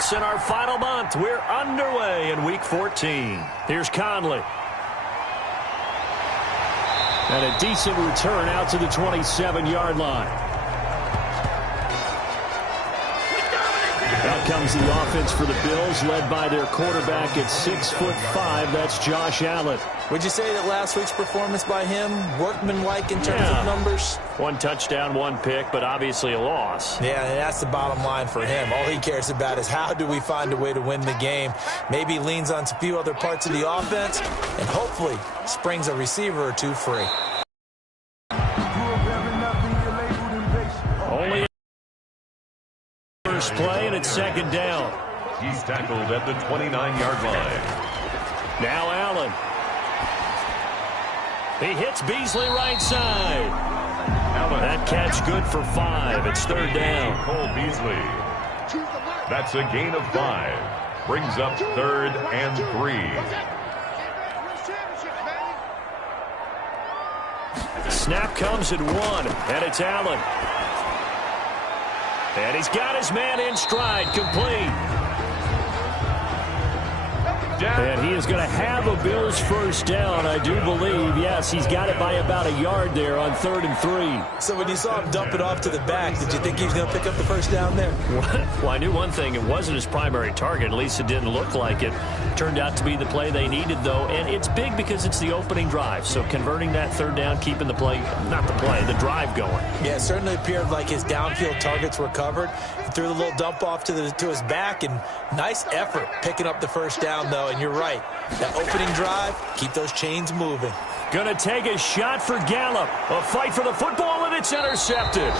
weeks in our final month. We're underway in Week 14. Here's Conley. And a decent return out to the 27-yard line. Out comes the offense for the Bills, led by their quarterback at 6'5". That's Josh Allen. Would you say that last week's performance by him, workmanlike in terms of numbers? 1 touchdown, 1 pick, but obviously a loss. Yeah, and that's the bottom line for him. All he cares about is how do we find a way to win the game. Maybe leans on a few other parts of the offense, and hopefully springs a receiver or two free. Only first play, and it's second down. He's tackled at the 29-yard line. Now Allen. He hits Beasley right side. Allen. That catch good for 5. It's third down. Cole Beasley. That's a gain of 5. Brings up 3rd and 3. Snap comes at 1, and it's Allen. And he's got his man in stride, complete. And he is going to have a Bills first down, I do believe. Yes, he's got it by about a yard there on 3rd and 3. So when you saw him dump it off to the back, did you think he was going to pick up the first down there? Well, I knew one thing. It wasn't his primary target. At least it didn't look like it. Turned out to be the play they needed, though. And it's big because it's the opening drive. So converting that third down, keeping the play, not the play, the drive going. Yeah, it certainly appeared like his downfield targets were covered. He threw the little dump off to his back, and nice effort picking up the first down, though. And you're right. That opening drive, keep those chains moving. Gonna take a shot for Gallup. A fight for the football, and it's intercepted.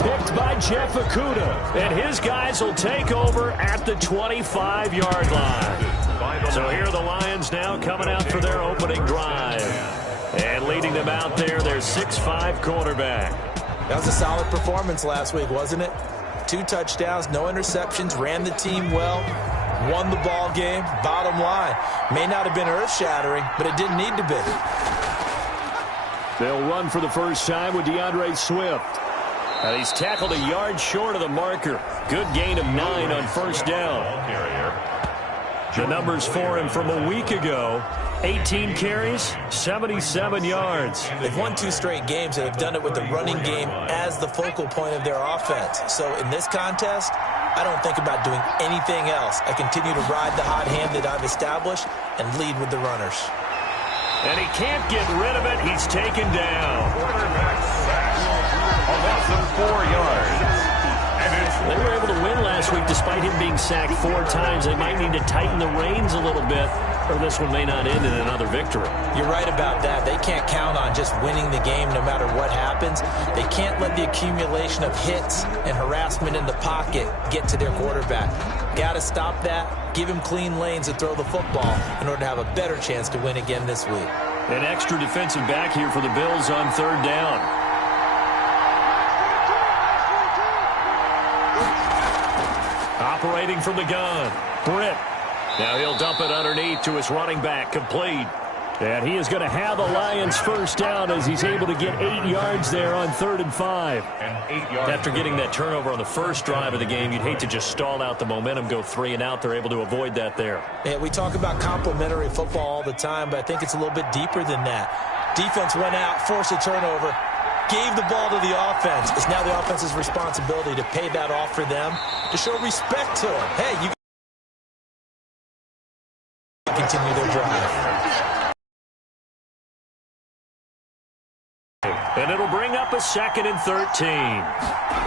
Picked by Jeff Okudah. And his guys will take over at the 25-yard line. So here are the Lions now coming out for their opening drive. And leading them out there, their 6'5" quarterback. That was a solid performance last week, wasn't it? 2 touchdowns, no interceptions, ran the team well. Won the ball game. Bottom line, may not have been earth-shattering, but it didn't need to be. They'll run for the first time with DeAndre Swift. And he's tackled a yard short of the marker. Good gain of 9 on first down. The numbers for him from a week ago: 18 carries, 77 yards. They've won 2 straight games, and they've done it with the running game as the focal point of their offense. So in this contest, I don't think about doing anything else. I continue to ride the hot hand that I've established and lead with the runners. And he can't get rid of it. He's taken down. Quarterback sack. A loss of 4 yards. They were able to win last week despite him being sacked 4 times. They might need to tighten the reins a little bit, or this one may not end in another victory. You're right about that. They can't count on just winning the game no matter what happens. They can't let the accumulation of hits and harassment in the pocket get to their quarterback. Got to stop that, give him clean lanes to throw the football in order to have a better chance to win again this week. An extra defensive back here for the Bills on third down. Operating from the gun, Britt. Now he'll dump it underneath to his running back, complete. And he is going to have the Lions first down as he's able to get 8 yards there on 3rd and 5. After getting that turnover on the first drive of the game, you'd hate to just stall out the momentum, go 3 and out. They're able to avoid that there. Yeah, we talk about complementary football all the time, but I think it's a little bit deeper than that. Defense went out, forced a turnover, gave the ball to the offense. It's now the offense's responsibility to pay that off for them, to show respect to them. Hey, you continue their drive. And it'll bring up a 2nd and 13.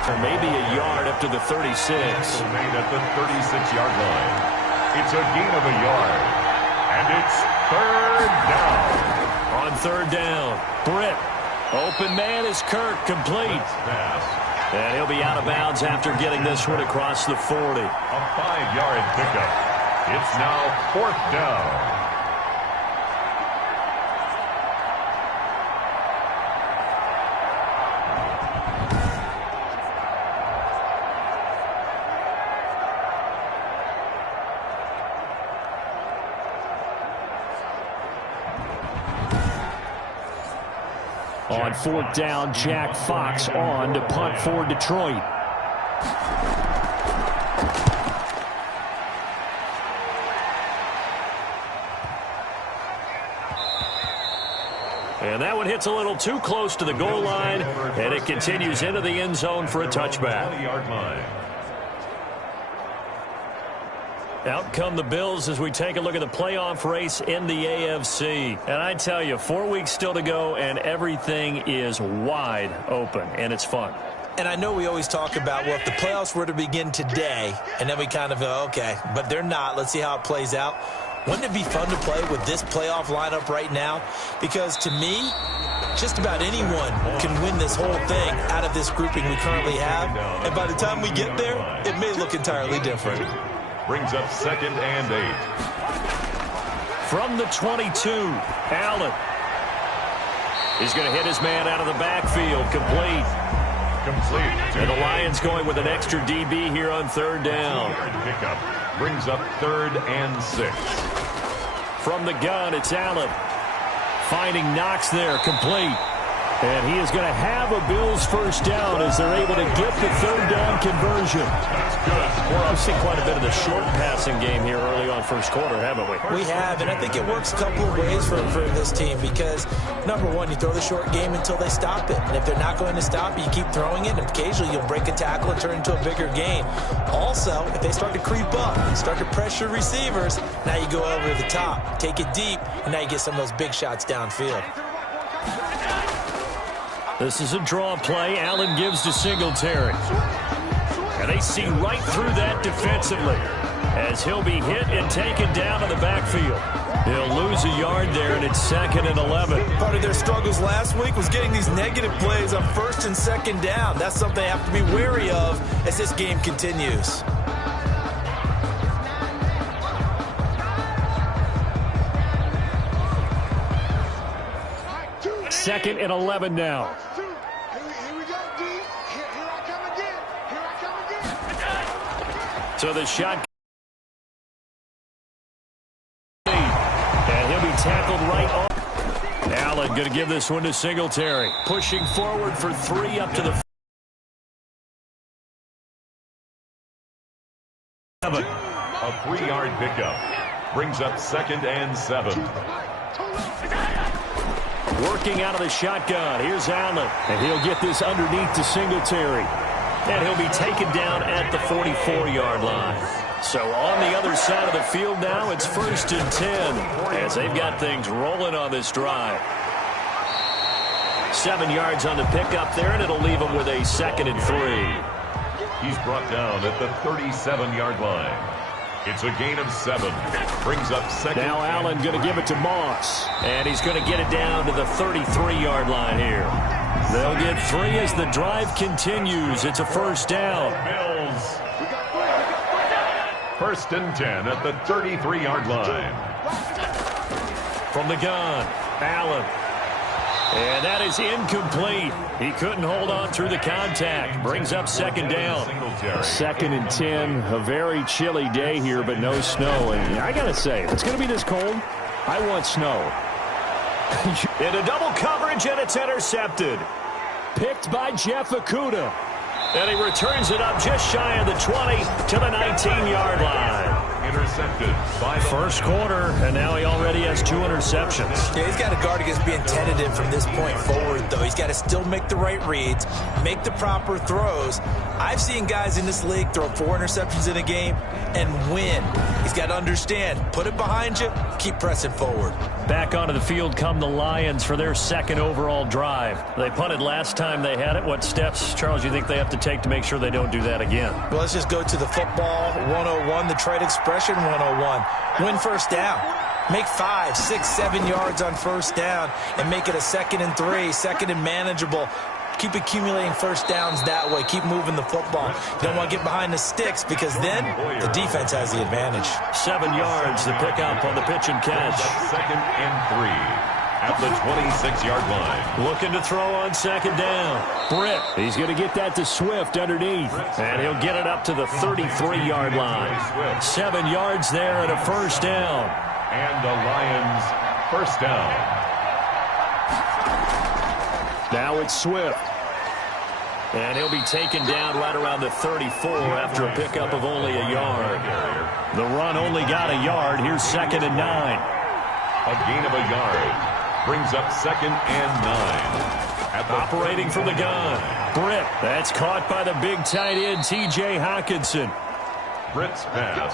Or maybe a yard up to the 36. Made at the 36-yard line. It's a gain of a yard. And it's 3rd down. On 3rd down, Britt. Open man is Kirk, complete. And he'll be out of bounds after getting this one across the 40. A 5-yard pickup. It's now 4th down. On 4th down, Jack Fox on to punt for Detroit. one hits a little too close to the goal line, and it continues into the end zone for a touchback. 20-yard line. Out come the Bills as we take a look at the playoff race in the AFC. And I tell you, 4 weeks still to go, and everything is wide open, and it's fun. And I know we always talk about, well, if the playoffs were to begin today, and then we kind of go, okay, but they're not. Let's see how it plays out. Wouldn't it be fun to play with this playoff lineup right now? Because to me, just about anyone can win this whole thing out of this grouping we currently have. And by the time we get there, it may look entirely different. Brings up 2nd and 8. From the 22, Allen. He's going to hit his man out of the backfield. Complete. And the Lions going with an extra DB here on 3rd down. Pickup brings up 3rd and 6. From the gun, it's Allen. Finding Knox there, complete. And he is going to have a Bills first down as they're able to get the 3rd down conversion. That's good. We've seen quite a bit of the short passing game here early on first quarter, haven't we? We have, and I think it works a couple of ways for this team because, number one, you throw the short game until they stop it. And if they're not going to stop it, you keep throwing it, and occasionally you'll break a tackle and turn it into a bigger gain. Also, if they start to creep up, start to pressure receivers, now you go over the top, take it deep, and now you get some of those big shots downfield. This is a draw play. Allen gives to Singletary. And they see right through that defensively as he'll be hit and taken down in the backfield. He'll lose a yard there, and it's 2nd and 11. Part of their struggles last week was getting these negative plays on 1st and 2nd down. That's something they have to be wary of as this game continues. Second and 11 now. Here we go, D. Here I come again. Here I come again. So the shot. And he'll be tackled right off. Allen going to give this one to Singletary. Pushing forward for 3 up to the 7. A 3-yard pickup brings up 2nd and 7. Working out of the shotgun. Here's Allen. And he'll get this underneath to Singletary. And he'll be taken down at the 44-yard line. So on the other side of the field now, it's 1st and 10 as they've got things rolling on this drive. 7 yards on the pickup there, and it'll leave them with a 2nd and 3. He's brought down at the 37-yard line. It's a gain of 7. Brings up 2nd. Now Allen going to give it to Moss. And he's going to get it down to the 33-yard line here. They'll get 3 as the drive continues. It's a 1st down. Bills. 1st and 10 at the 33-yard line. From the gun, Allen. And that is incomplete. He couldn't hold on through the contact. Brings up 2nd down. 2nd and 10. A very chilly day here, but no snow. And I got to say, if it's going to be this cold, I want snow. Into double coverage, and it's intercepted. Picked by Jeff Okudah. And he returns it up just shy of the 20 to the 19-yard line. Intercepted by first quarter, and now he already has 2 interceptions. Yeah, he's got to guard against being tentative from this point forward, though. He's got to still make the right reads, make the proper throws. I've seen guys in this league throw 4 interceptions in a game and win. He's got to understand, put it behind you, keep pressing forward. Back onto the field come the Lions for their 2nd overall drive. They punted last time they had it. What steps, Charles, you think they have to take to make sure they don't do that again? Well, let's just go to the football 101, the trade expression 101. Win first down. Make 5, 6, 7 yards on first down and make it a 2nd and 3, 2nd and manageable. Keep accumulating first downs that way. Keep moving the football. You don't want to get behind the sticks because then the defense has the advantage. 7 yards, the pickup on the pitch and catch. 2nd and 3 at the 26-yard line. Looking to throw on 2nd down. Britt, he's going to get that to Swift underneath. And he'll get it up to the 33-yard line. 7 yards there and a first down. And the Lions first down. Now it's Swift. And he'll be taken down right around the 34 after a pickup of only a yard. The run only got a yard. Here's 2nd and 9. A gain of a yard. Brings up 2nd and 9. Operating from the gun. Britt. That's caught by the big tight end, T.J. Hockenson. Britt's pass.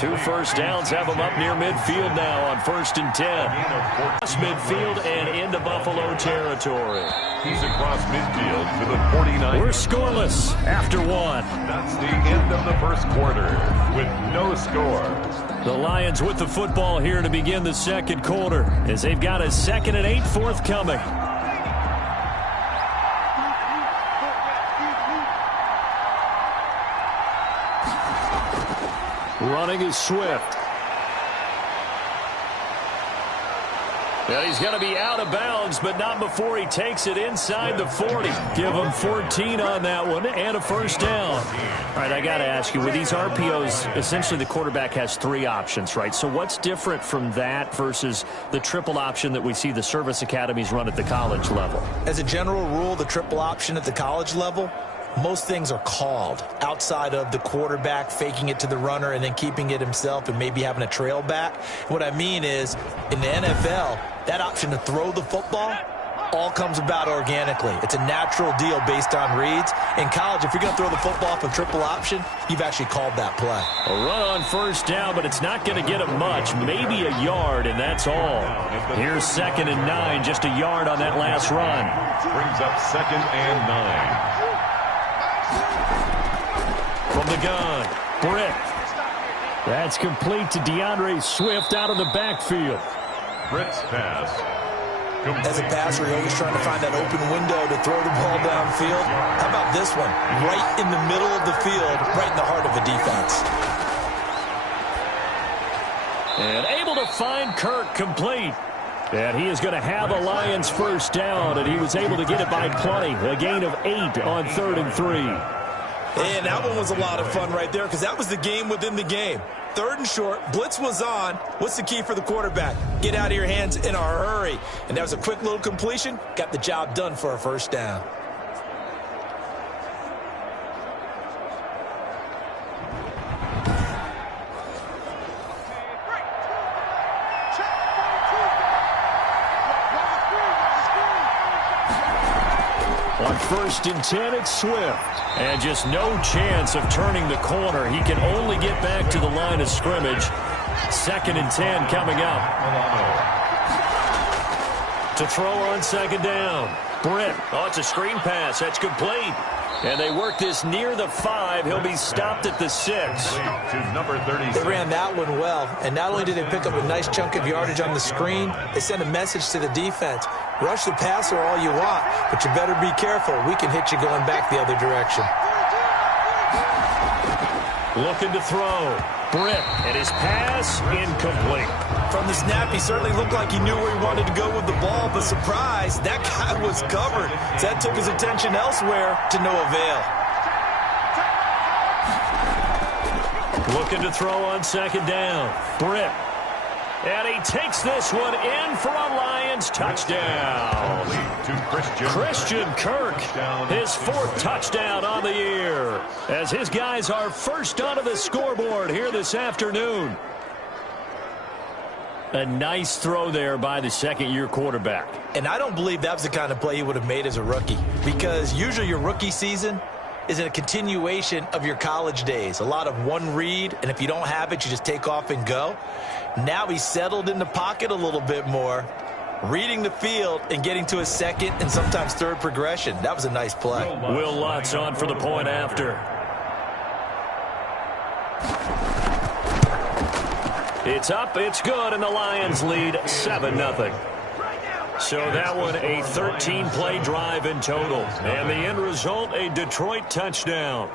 2 first downs have him up near midfield now on 1st and 10. Across midfield and into Buffalo territory. He's across midfield to the 49. We're scoreless after 1. That's the end of the first quarter with no score. The Lions with the football here to begin the second quarter as they've got a 2nd and 8 forthcoming. Running is Swift. And he's going to be out of bounds, but not before he takes it inside the 40. Give him 14 on that one and a first down. All right, I got to ask you, with these RPOs, essentially the quarterback has 3 options, right? So what's different from that versus the triple option that we see the service academies run at the college level? As a general rule, the triple option at the college level, most things are called outside of the quarterback faking it to the runner and then keeping it himself and maybe having a trail back. What I mean is, in the NFL, that option to throw the football all comes about organically. It's a natural deal based on reads. In college, if you're going to throw the football off a triple option, you've actually called that play. A run on first down, but it's not going to get him much. Maybe a yard, and that's all. Here's 2nd and 9, just a yard on that last run. Brings up 2nd and 9. From the gun, Britt. That's complete to DeAndre Swift out of the backfield. Britt's pass. As a passer, you're always trying to find that open window to throw the ball downfield. How about this one? Right in the middle of the field, right in the heart of the defense. And able to find Kirk complete. And he is going to have a Lions first down, and he was able to get it by plenty. A gain of 8 on 3rd and 3. And that one was a lot of fun right there because that was the game within the game. 3rd and short, blitz was on. What's the key for the quarterback? Get out of your hands in a hurry. And that was a quick little completion. Got the job done for a first down. On 1st and 10, it's Swift. And just no chance of turning the corner. He can only get back to the line of scrimmage. 2nd and 10 coming up. To throw on 2nd down. Britt. Oh, it's a screen pass. That's complete. And they work this near the 5. He'll be stopped at the 6. To number 36. They ran that one well. And not only did they pick up a nice chunk of yardage on the screen, they sent a message to the defense. Rush the passer all you want, but you better be careful. We can hit you going back the other direction. Looking to throw. Britt, and his pass incomplete. From the snap, he certainly looked like he knew where he wanted to go with the ball, but surprise, that guy was covered. So that took his attention elsewhere to no avail. Looking to throw on 2nd down. Britt. And he takes this one in for a Lions touchdown. To Christian Kirk, his 4th touchdown on the year, as his guys are first onto the scoreboard here this afternoon. A nice throw there by the 2nd-year quarterback. And I don't believe that was the kind of play he would have made as a rookie, because usually your rookie season is a continuation of your college days. A lot of one read, and if you don't have it, you just take off and go. Now he's settled in the pocket a little bit more, reading the field and getting to his 2nd and sometimes 3rd progression. That was a nice play. Will Lutz on for the point after. It's up, it's good, and the Lions lead 7-0. So that one a 13-play drive in total. And the end result, a Detroit touchdown.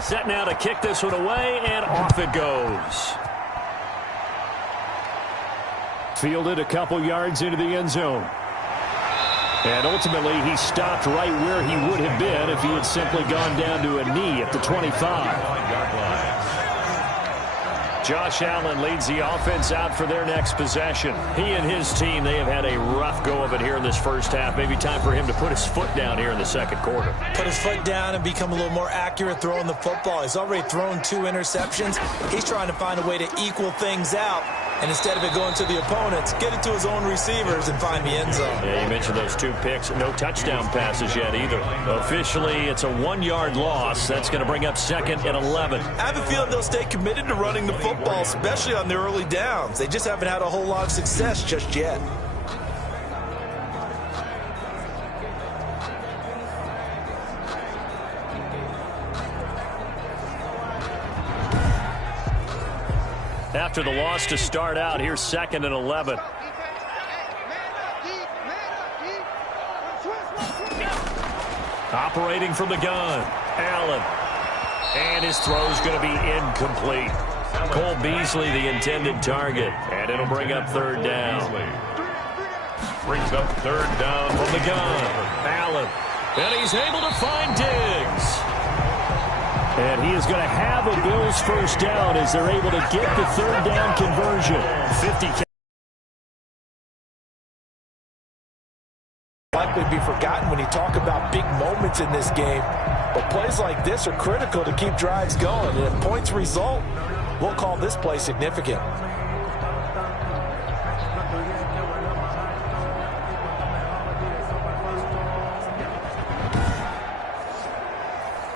Set now to kick this one away, and off it goes. Fielded a couple yards into the end zone. And ultimately, he stopped right where he would have been if he had simply gone down to a knee at the 25. Josh Allen leads the offense out for their next possession. He and his team, they have had a rough go of it here in this first half. Maybe time for him to put his foot down here in the second quarter. Put his foot down and become a little more accurate throwing the football. He's already thrown 2 interceptions. He's trying to find a way to equal things out. And instead of it going to the opponents, get it to his own receivers and find the end zone. Yeah, you mentioned those 2 picks. No touchdown passes yet either. Officially, it's a 1-yard loss. That's going to bring up 2nd and 11. I have a feeling they'll stay committed to running the football, especially on the early downs. They just haven't had a whole lot of success just yet. After the loss to start out, here's 2nd and 11. Operating from the gun, Allen. And his throw's going to be incomplete. Cole Beasley, the intended target. And it'll bring up 3rd down. Brings up 3rd down from the gun, Allen. And he's able to find Diggs. And he is going to have a Bills first down as they're able to get the 3rd down conversion. 50. Likely to be forgotten when you talk about big moments in this game. But plays like this are critical to keep drives going. And if points result, we'll call this play significant.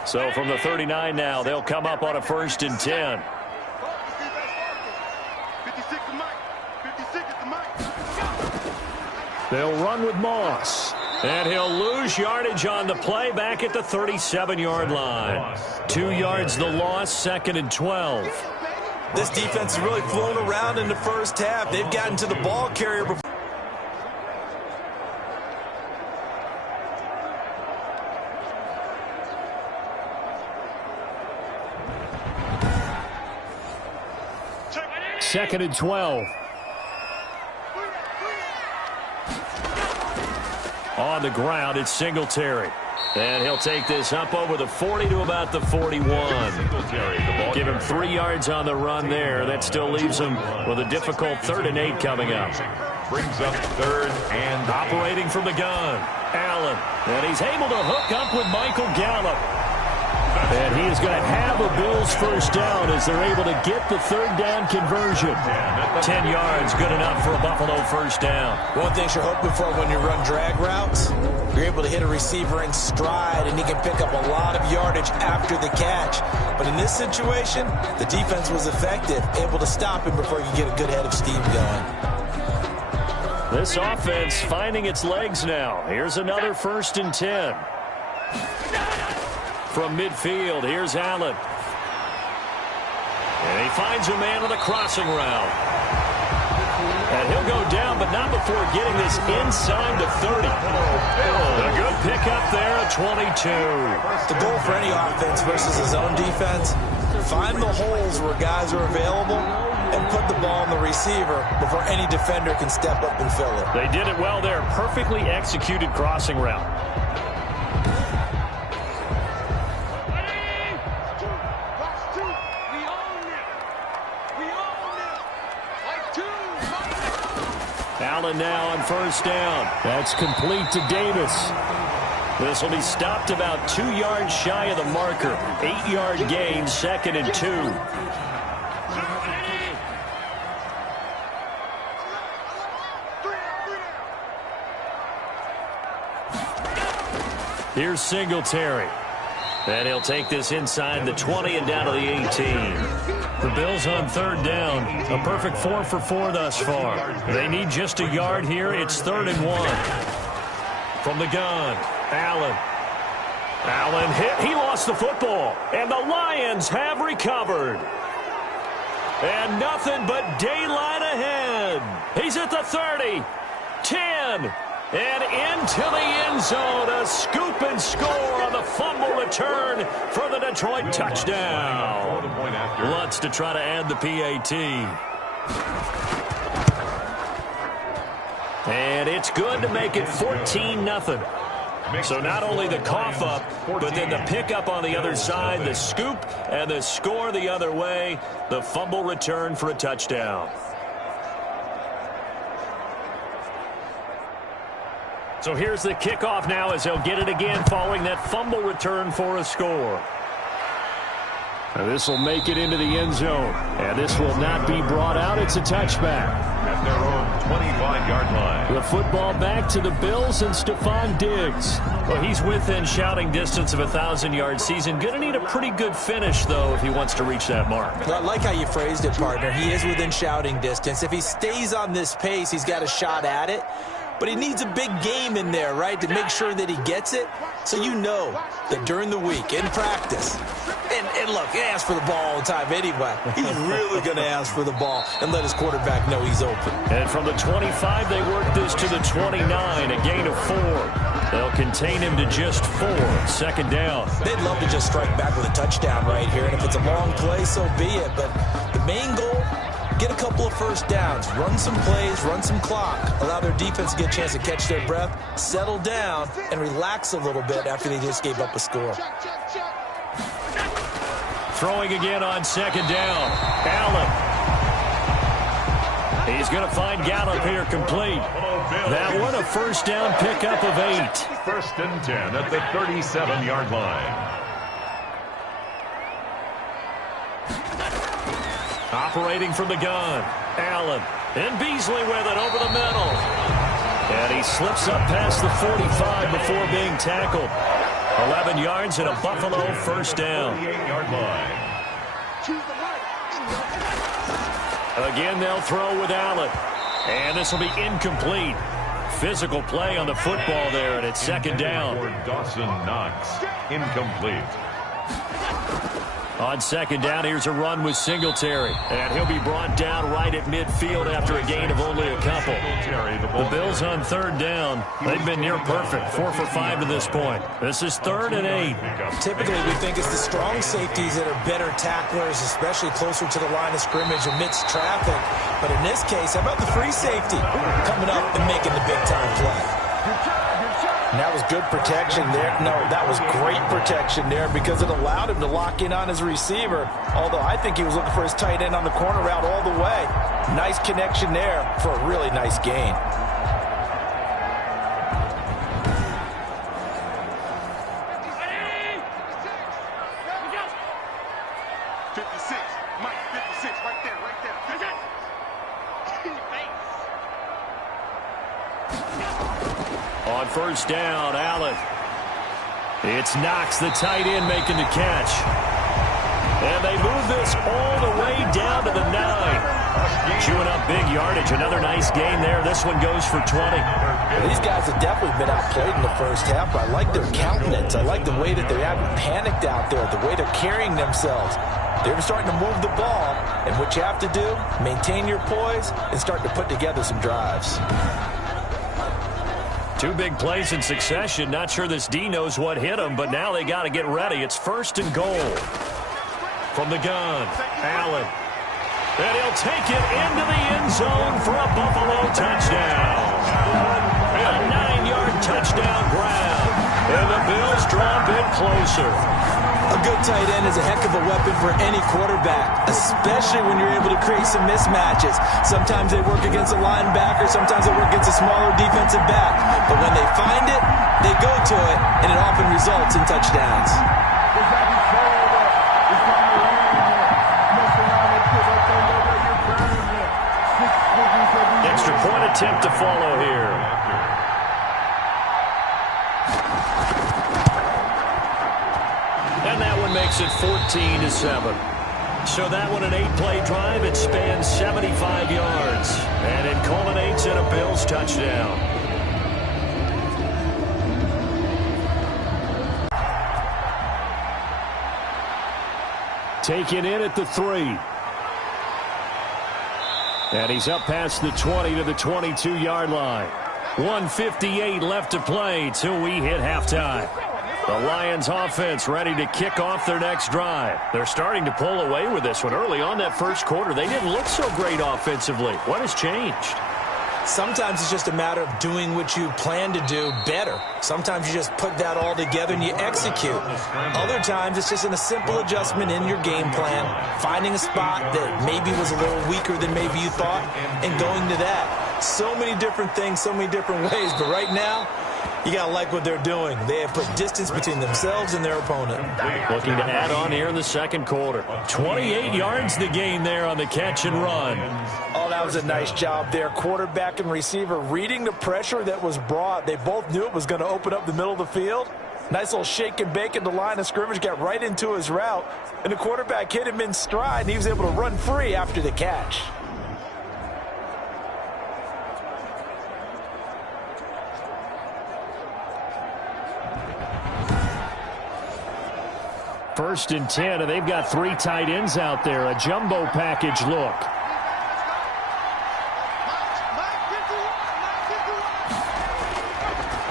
So from the 39 now, they'll come up on a 1st and 10. They'll run with Moss. And he'll lose yardage on the play back at the 37-yard line. 2 yards the loss, 2nd and 12. This defense has really flown around in the first half. They've gotten to the ball carrier before. Second and 12. On the ground, it's Singletary. And he'll take this up over the 40 to about the 41. Give him 3 yards on the run there. That still leaves him with a difficult 3rd and 8 coming up. Brings up 3rd and operating from the gun, Allen. And he's able to hook up with Michael Gallup. And he is going to have a Bills first down as they're able to get the 3rd down conversion. 10 yards, good enough for a Buffalo first down. One thing you're hoping for when you run drag routes, you're able to hit a receiver in stride, and he can pick up a lot of yardage after the catch. But in this situation, the defense was effective, able to stop him before you get a good head of steam going. This offense finding its legs now. Here's another 1st and 10. From midfield, here's Allen. And he finds a man on the crossing route. And he'll go down, but not before getting this inside the 30. A good pickup there at 22. The goal for any offense versus his own defense, find the holes where guys are available and put the ball on the receiver before any defender can step up and fill it. They did it well there. Perfectly executed crossing route. Allen now on first down. That's complete to Davis. This will be stopped about 2 yards shy of the marker. 8-yard gain, 2nd and 2. Here's Singletary. And he'll take this inside the 20 and down to the 18. The Bills on 3rd down. A perfect 4 for 4 thus far. They need just a yard here. It's 3rd and 1. From the gun, Allen. Allen hit. He lost the football. And the Lions have recovered. And nothing but daylight ahead. He's at the 30. 10. And into the end zone, a scoop and score on the fumble return for the Detroit touchdown. Lutz to try to add the PAT. And it's good to make it 14-0. So not only the cough up, but then the pickup on the other side, the scoop, and the score the other way. The fumble return for a touchdown. So here's the kickoff now as they'll get it again following that fumble return for a score. This will make it into the end zone. And this will not be brought out. It's a touchback. At their own 25-yard line. The football back to the Bills and Stephon Diggs. Well, he's within shouting distance of a 1,000-yard season. Going to need a pretty good finish, though, if he wants to reach that mark. I like how you phrased it, partner. He is within shouting distance. If he stays on this pace, he's got a shot at it. But he needs a big game in there, right, to make sure that he gets it. So you know that during the week, in practice, and look, he asks for the ball all the time anyway. He's really going to ask for the ball and let his quarterback know he's open. And from the 25, they work this to the 29, a gain of 4. They'll contain him to just 4. Second down. They'd love to just strike back with a touchdown right here. And if it's a long play, so be it. But the main goal, get a couple of first downs, run some plays, run some clock, allow their defense to get a chance to catch their breath, settle down, and relax a little bit after they just gave up a score. Throwing again on second down. Allen. He's going to find Gallup here complete. That one, a first down pickup of 8. First and 10 at the 37-yard line. Operating from the gun. Allen. And Beasley with it over the middle. And he slips up past the 45 before being tackled. 11 yards and a Buffalo first down. 48-yard line. Again, they'll throw with Allen. And this will be incomplete. Physical play on the football there, and it's second down. For Dawson Knox. Incomplete. On second down, here's a run with Singletary. And he'll be brought down right at midfield after a gain of only a couple. The Bills on third down. They've been near perfect. 4 for 5 to this point. This is 3rd and 8. Typically, we think it's the strong safeties that are better tacklers, especially closer to the line of scrimmage amidst traffic. But in this case, how about the free safety coming up and making the big-time play? And that was good protection there. No, that was great protection there because it allowed him to lock in on his receiver, although I think he was looking for his tight end on the corner route all the way. Nice connection there for a really nice gain. On first down, Allen. It's Knox, the tight end, making the catch. And they move this all the way down to the 9. Chewing up big yardage. Another nice gain there. This one goes for 20. These guys have definitely been outplayed in the first half, but I like their countenance. I like the way that they haven't panicked out there, the way they're carrying themselves. They're starting to move the ball, and what you have to do, maintain your poise and start to put together some drives. 2 big plays in succession. Not sure this D knows what hit him, but now they got to get ready. It's 1st and goal. From the gun, Allen. And he'll take it into the end zone for a Buffalo touchdown. A 9-yard touchdown grab. And the Bills draw a bit closer. A good tight end is a heck of a weapon for any quarterback, especially when you're able to create some mismatches. Sometimes they work against a linebacker, sometimes they work against a smaller defensive back. But when they find it, they go to it, and it often results in touchdowns. Extra point attempt to follow here. And that one makes it 14-7. So that one, an 8-play drive. It spans 75 yards. And it culminates in a Bills touchdown. Taken in at the 3. And he's up past the 20 to the 22-yard line. 1:58 left to play till we hit halftime. The Lions offense ready to kick off their next drive. They're starting to pull away with this one. Early on that first quarter, they didn't look so great offensively. What has changed? Sometimes it's just a matter of doing what you plan to do better. Sometimes you just put that all together and you execute. Other times it's just a simple adjustment in your game plan, finding a spot that maybe was a little weaker than maybe you thought, and going to that. So many different things, so many different ways, but right now, you got to like what they're doing. They have put distance between themselves and their opponent. Looking to add on here in the second quarter. 28 yards the gain there on the catch and run. Oh, that was a nice job there. Quarterback and receiver reading the pressure that was brought. They both knew it was going to open up the middle of the field. Nice little shake and bake in the line of scrimmage, got right into his route, and the quarterback hit him in stride, and he was able to run free after the catch. First and 10, and they've got 3 tight ends out there. A jumbo package look.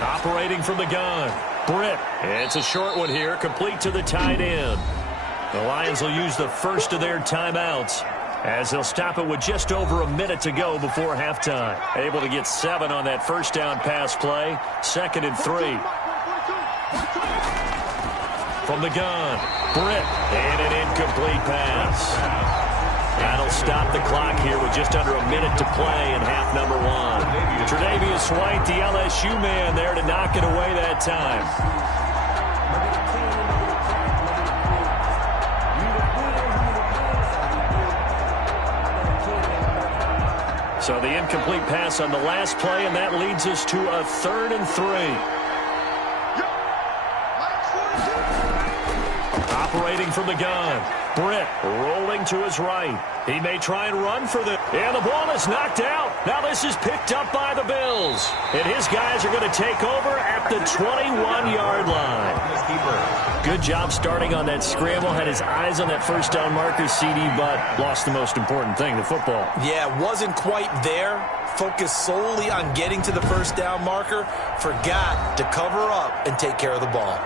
Operating from the gun. Britt. It's a short one here, complete to the tight end. The Lions will use the first of their timeouts as they'll stop it with just over a minute to go before halftime. Able to get 7 on that first down pass play. 2nd and 3. From the gun, Britt, and an incomplete pass. That'll stop the clock here with just under a minute to play in half number 1. Tre'Davious White, the LSU man, there to knock it away that time. So the incomplete pass on the last play, and that leads us to a 3rd and 3. Operating from the gun. Britt rolling to his right. He may try and run for the... And the ball is knocked out. Now this is picked up by the Bills. And his guys are going to take over at the 21-yard line. Good job starting on that scramble. Had his eyes on that first down marker, CD, but lost the most important thing, the football. Yeah, wasn't quite there. Focused solely on getting to the first down marker. Forgot to cover up and take care of the ball.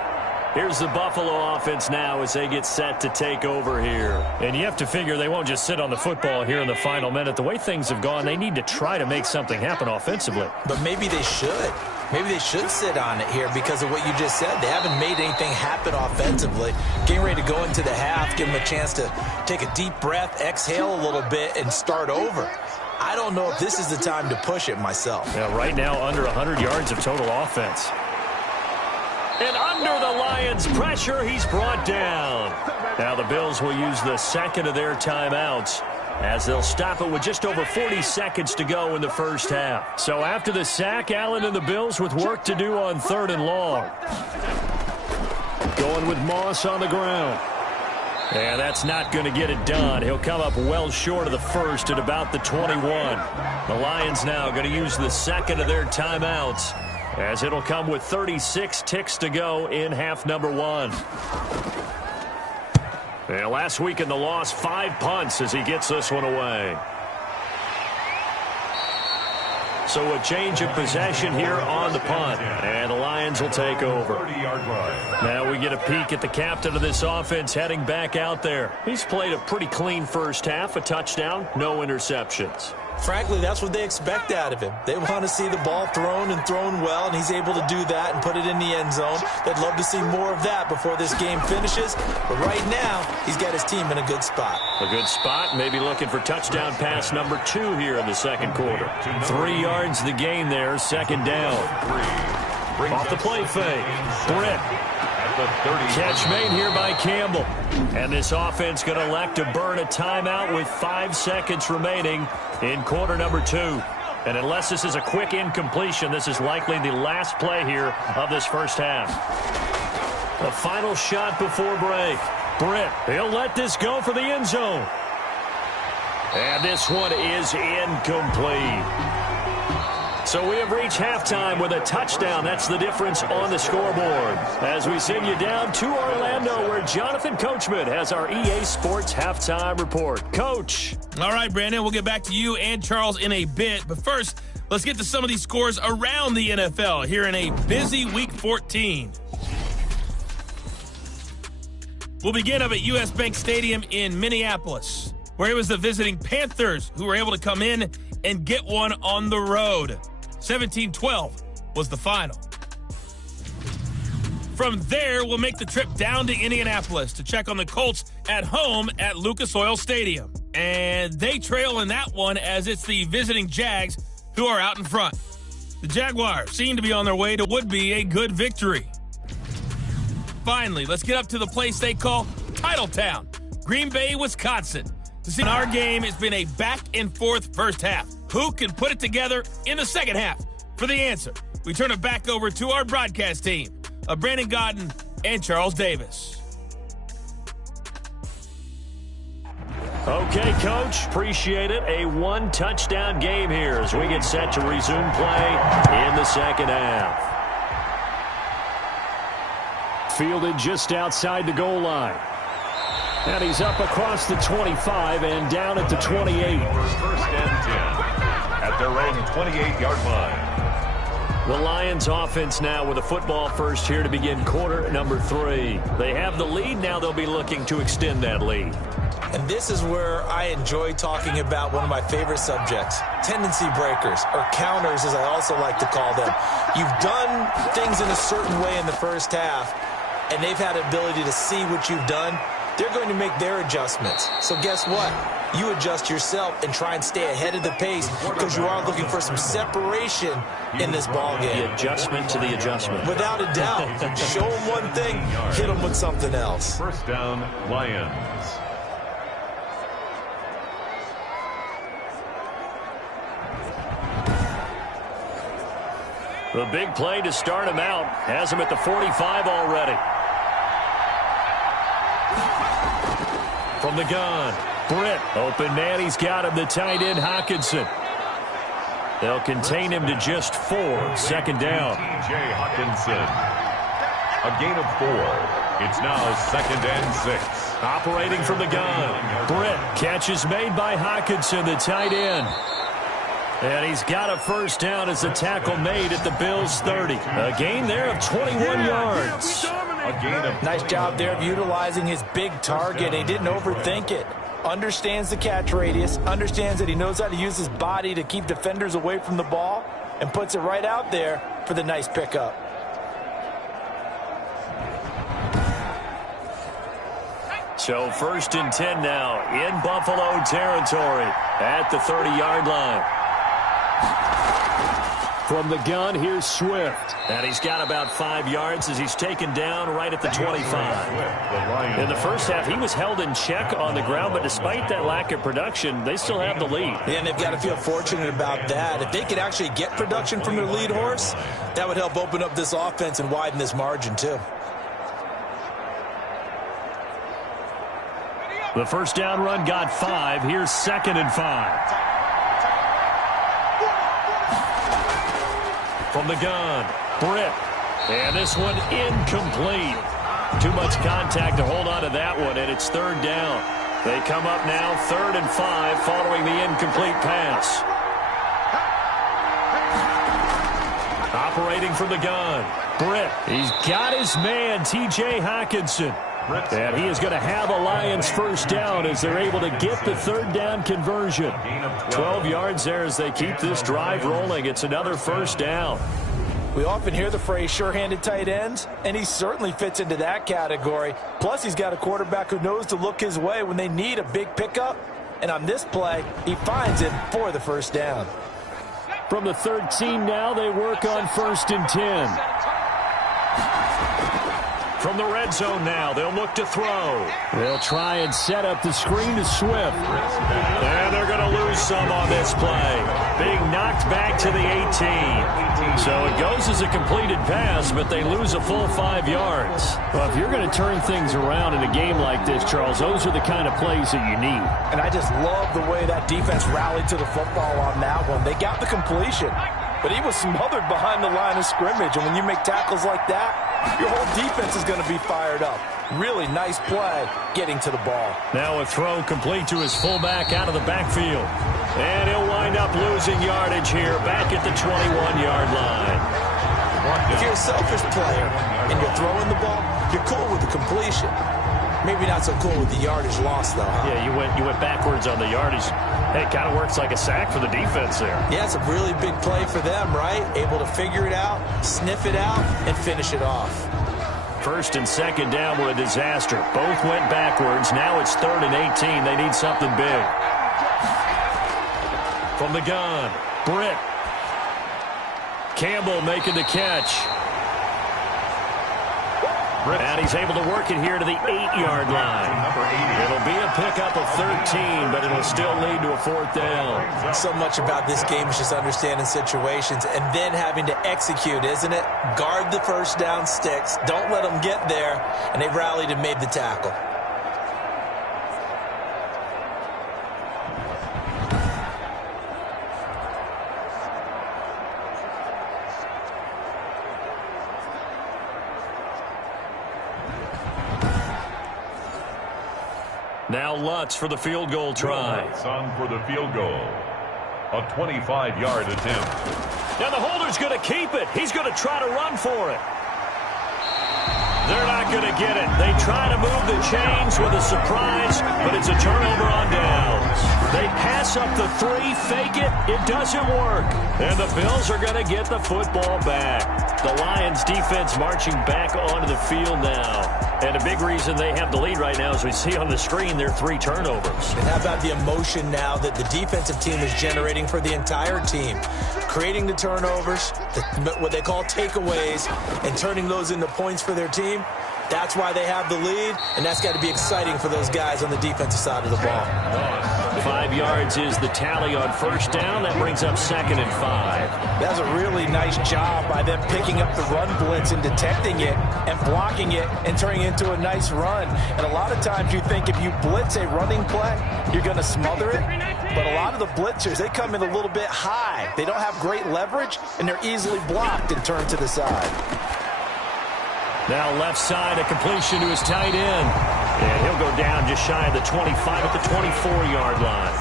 Here's the Buffalo offense now as they get set to take over here. And you have to figure they won't just sit on the football here in the final minute. The way things have gone, they need to try to make something happen offensively. But maybe they should. Maybe they should sit on it here because of what you just said. They haven't made anything happen offensively. Getting ready to go into the half, give them a chance to take a deep breath, exhale a little bit, and start over. I don't know if this is the time to push it myself. Yeah, right now, under 100 yards of total offense. And under the Lions' pressure, he's brought down. Now the Bills will use the second of their timeouts as they'll stop it with just over 40 seconds to go in the first half. So after the sack, Allen and the Bills with work to do on 3rd and long. Going with Moss on the ground. And that's not going to get it done. He'll come up well short of the first at about the 21. The Lions now going to use the second of their timeouts, as it'll come with 36 ticks to go in half number 1. And last week in the loss, 5 punts as he gets this one away. So a change of possession here on the punt, and the Lions will take over. Now we get a peek at the captain of this offense heading back out there. He's played a pretty clean first half, a touchdown, no interceptions. Frankly, that's what they expect out of him. They want to see the ball thrown and thrown well, and he's able to do that and put it in the end zone. They'd love to see more of that before this game finishes. But right now, he's got his team in a good spot. A good spot, maybe looking for touchdown pass number 2 here in the second quarter. 3 yards the gain there, 2nd down. Off the play fake. Britt. Catch made here by Campbell. And this offense going to elect to burn a timeout with 5 seconds remaining in quarter number 2. And unless this is a quick incompletion, this is likely the last play here of this first half. The final shot before break. Britt, he'll let this go for the end zone. And this one is incomplete. So we have reached halftime with a touchdown. That's the difference on the scoreboard. As we send you down to Orlando, where Jonathan Coachman has our EA Sports Halftime Report. Coach. All right, Brandon, we'll get back to you and Charles in a bit. But first, let's get to some of these scores around the NFL here in a busy Week 14. We'll begin up at US Bank Stadium in Minneapolis, where it was the visiting Panthers who were able to come in and get one on the road. 17-12 was the final. From there, we'll make the trip down to Indianapolis to check on the Colts at home at Lucas Oil Stadium. And they trail in that one as it's the visiting Jags who are out in front. The Jaguars seem to be on their way to would be a good victory. Finally, let's get up to the place they call Titletown, Green Bay, Wisconsin. To see our game, it's been a back-and-forth first half. Who can put it together in the second half? For the answer, we turn it back over to our broadcast team of Brandon Godden and Charles Davis. Okay, Coach, appreciate it. A one-touchdown game here as we get set to resume play in the second half. Fielded just outside the goal line. And he's up across the 25 and down at the 28. First and 10 at their own 28-yard line. The Lions offense now with a football first here to begin quarter number 3. They have the lead. Now they'll be looking to extend that lead. And this is where I enjoy talking about one of my favorite subjects, tendency breakers, or counters as I also like to call them. You've done things in a certain way in the first half, and they've had the ability to see what you've done. They're going to make their adjustments. So guess what? You adjust yourself and try and stay ahead of the pace because you are looking for some separation in this ball game. The adjustment to the adjustment. Without a doubt. Show them one thing, hit them with something else. First down, Lions. The big play to start him out. Has him at the 45 already. From the gun, Britt. Open man, he's got him, the tight end, Hockenson. They'll contain him to just 4. Second down. T.J. Hockenson. A gain of 4. It's now second and 6. Operating from the gun. Britt. Catch is made by Hockenson, the tight end. And he's got a first down as the tackle made at the Bills' 30. A gain there of 21 yards. Nice job there of utilizing his big target. He didn't overthink it. Understands the catch radius. Understands that he knows how to use his body to keep defenders away from the ball. And puts it right out there for the nice pickup. So first and 10 now in Buffalo territory at the 30-yard line. From the gun, here's Swift. And he's got about 5 yards as he's taken down right at the 25. In the first half, he was held in check on the ground, but despite that lack of production, they still have the lead. Yeah, and they've got to feel fortunate about that. If they could actually get production from their lead horse, that would help open up this offense and widen this margin, too. The first down run got 5. Here's second and 5. From the gun, Britt. And this one incomplete. Too much contact to hold on to that one, and it's third down. They come up now, 3rd and 5, following the incomplete pass. Operating from the gun, Britt. He's got his man, T.J. Hockenson. And he is going to have a Lions first down as they're able to get the third down conversion. 12 yards there as they keep this drive rolling. It's another first down. We often hear the phrase sure-handed tight ends, and he certainly fits into that category. Plus, he's got a quarterback who knows to look his way when they need a big pickup. And on this play, he finds it for the first down. From the 13 now, they work on first and 10. From the red zone now, they'll look to throw. They'll try and set up the screen to Swift. And they're going to lose some on this play. Being knocked back to the 18. So it goes as a completed pass, but they lose a full 5 yards. Well, if you're going to turn things around in a game like this, Charles, those are the kind of plays that you need. And I just love the way that defense rallied to the football on that one. They got the completion, but he was smothered behind the line of scrimmage. And when you make tackles like that, your whole defense is going to be fired up. Really nice play getting to the ball. Now a throw complete to his fullback out of the backfield. And he'll wind up losing yardage here back at the 21-yard line. If you're a selfish player and you're throwing the ball, you're cool with the completion. Maybe not so cool with the yardage loss, though, huh? Yeah, you went backwards on the yardage. Hey, it kind of works like a sack for the defense there. Yeah, it's a really big play for them, right? Able to figure it out, sniff it out, and finish it off. First and second down were a disaster. Both went backwards. Now it's 3rd and 18. They need something big. From the gun, Britt. Campbell making the catch. And he's able to work it here to the 8-yard line. It'll be a pickup of 13, but it'll still lead to a 4th down. So much about this game is just understanding situations and then having to execute, isn't it? Guard the first down sticks. Don't let them get there. And they rallied and made the tackle. Now Lutz for the field goal try. Lutz on for the field goal. A 25-yard attempt. Now the holder's going to keep it. He's going to try to run for it. They're not going to get it. They try to move the chains with a surprise, but it's a turnover on downs. They pass up the 3, fake it. It doesn't work. And the Bills are going to get the football back. The Lions defense marching back onto the field now. And a big reason they have the lead right now, as we see on the screen, their 3 turnovers. And how about the emotion now that the defensive team is generating for the entire team? Creating the turnovers, what they call takeaways, and turning those into points for their team. That's why they have the lead, and that's got to be exciting for those guys on the defensive side of the ball. 5 yards is the tally on first down. That brings up 2nd and 5. That's a really nice job by them picking up the run blitz and detecting it and blocking it and turning it into a nice run. And a lot of times you think if you blitz a running play, you're going to smother it. But a lot of the blitzers, they come in a little bit high. They don't have great leverage, and they're easily blocked and turned to the side. Now left side, a completion to his tight end. And he'll go down just shy of the 25 at the 24-yard line.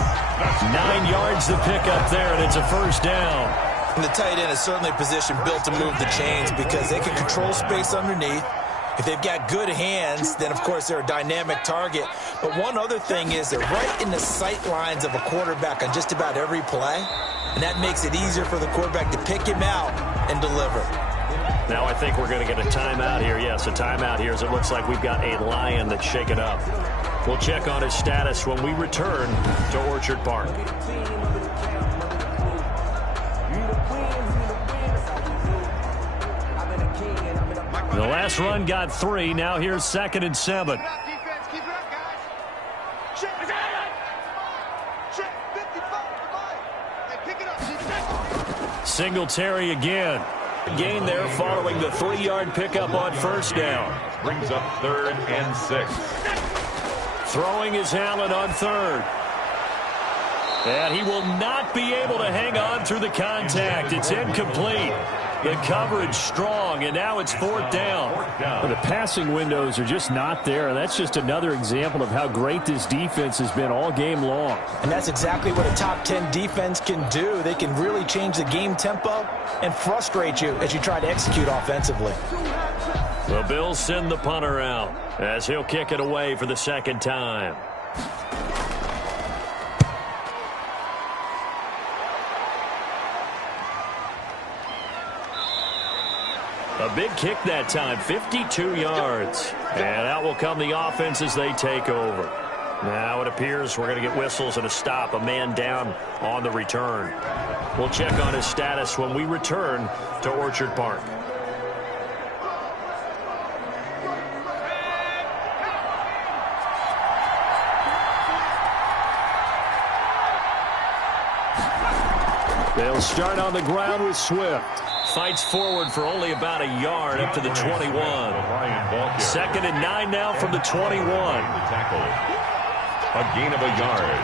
9 yards to pick up there, and it's a first down. And the tight end is certainly a position built to move the chains because they can control space underneath. If they've got good hands, then, of course, they're a dynamic target. But one other thing is they're right in the sight lines of a quarterback on just about every play. And that makes it easier for the quarterback to pick him out and deliver. Now I think we're going to get a timeout here. Yes, a timeout here as it looks like we've got a Lion that's shaken up. We'll check on his status when we return to Orchard Park. The last run got 3. Now here's 2nd and 7. Singletary again. Gain there following the 3-yard pickup on first down. Brings up 3rd and 6. Throwing is Allen on 3rd. And he will not be able to hang on through the contact. It's incomplete. The coverage strong, and now it's 4th down. But the passing windows are just not there. That's just another example of how great this defense has been all game long. And that's exactly what a top 10 defense can do. They can really change the game tempo and frustrate you as you try to execute offensively. The Bills send the punter out as he'll kick it away for the 2nd time. A big kick that time, 52 yards. And out will come the offense as they take over. Now it appears we're going to get whistles and a stop, a man down on the return. We'll check on his status when we return to Orchard Park. They'll start on the ground with Swift. Fights forward for only about a yard up to the 21. 2nd and 9 now from the 21. A gain of a yard.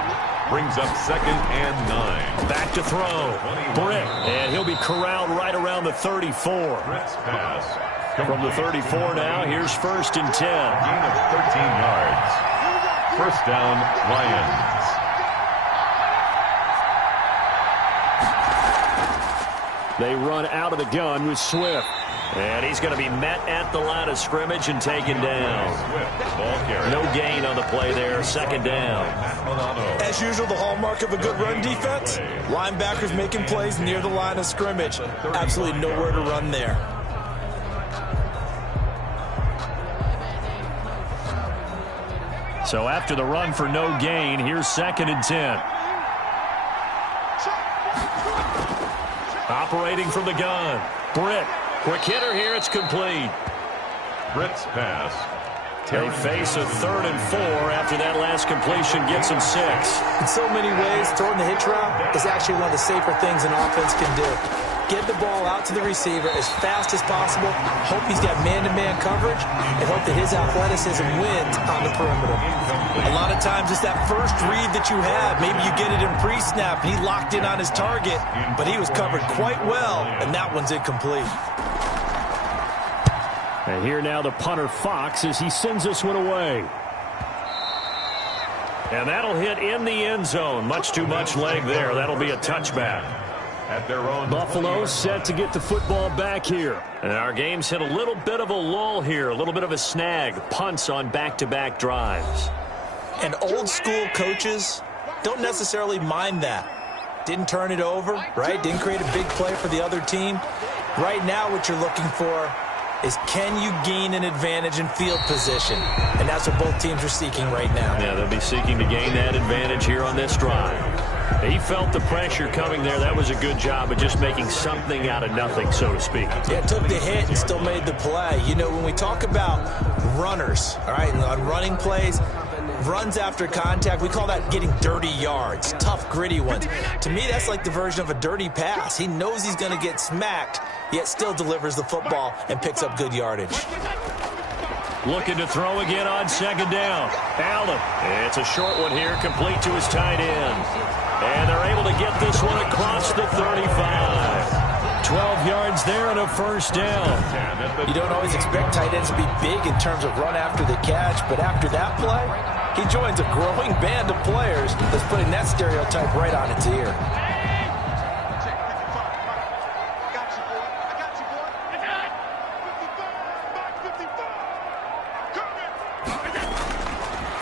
Brings up 2nd and 9. Back to throw. Britt. And he'll be corralled right around the 34. Britt's pass. From the 34 now, here's 1st and 10. Gain of 13 yards. First down, Lions. They run out of the gun with Swift. And he's going to be met at the line of scrimmage and taken down. No gain on the play there, second down. As usual, the hallmark of a good run defense, linebackers making plays near the line of scrimmage. Absolutely nowhere to run there. So after the run for no gain, here's 2nd and 10. Operating from the gun, Britt. Quick hitter here, it's complete. Britt's pass. They face a 3rd and 4 after that last completion gets them 6. In so many ways, throwing the hitch route is actually one of the safer things an offense can do. Get the ball out to the receiver as fast as possible, hope he's got man-to-man coverage, and hope that his athleticism wins on the perimeter. A lot of times it's that first read that you have. Maybe you get it in pre-snap, and he locked in on his target, but he was covered quite well, and that one's incomplete. And here now the punter Fox as he sends this one away. And that'll hit in the end zone. Much too much leg there. That'll be a touchback. At their own Buffalo set to get the football back here. And our game's hit a little bit of a lull here. A little bit of a snag. Punts on back-to-back drives. And old school coaches don't necessarily mind that. Didn't turn it over, right? Didn't create a big play for the other team. Right now what you're looking for is can you gain an advantage in field position? And that's what both teams are seeking right now. Yeah, they'll be seeking to gain that advantage here on this drive. He felt the pressure coming there. That was a good job of just making something out of nothing, so to speak. Yeah, took the hit and still made the play. You know, when we talk about runners, all right, on running plays, runs after contact, we call that getting dirty yards, tough, gritty ones. To me, that's like the version of a dirty pass. He knows he's going to get smacked, yet still delivers the football and picks up good yardage. Looking to throw again on 2nd down. Allen. It's a short one here, complete to his tight end. And they're able to get this one across the 35. 12 yards there and a first down. You don't always expect tight ends to be big in terms of run after the catch, but after that play, he joins a growing band of players that's putting that stereotype right on its ear.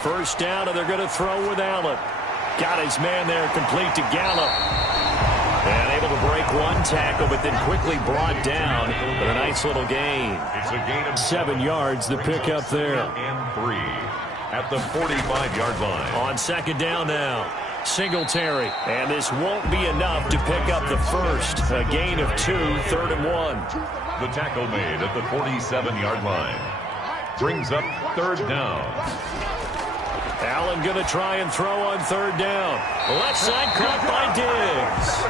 First down, and they're going to throw with Allen. Got his man there, complete to Gallup. And able to break one tackle, but then quickly brought down with a nice little gain. It's a gain of 7 yards, the pickup there. And 3 at the 45-yard line. On 2nd down now, Singletary. And this won't be enough to pick up the first. A gain of 2, 3rd and 1. The tackle made at the 47-yard line. Brings up 3rd down. Allen going to try and throw on 3rd down. Left side caught by Diggs.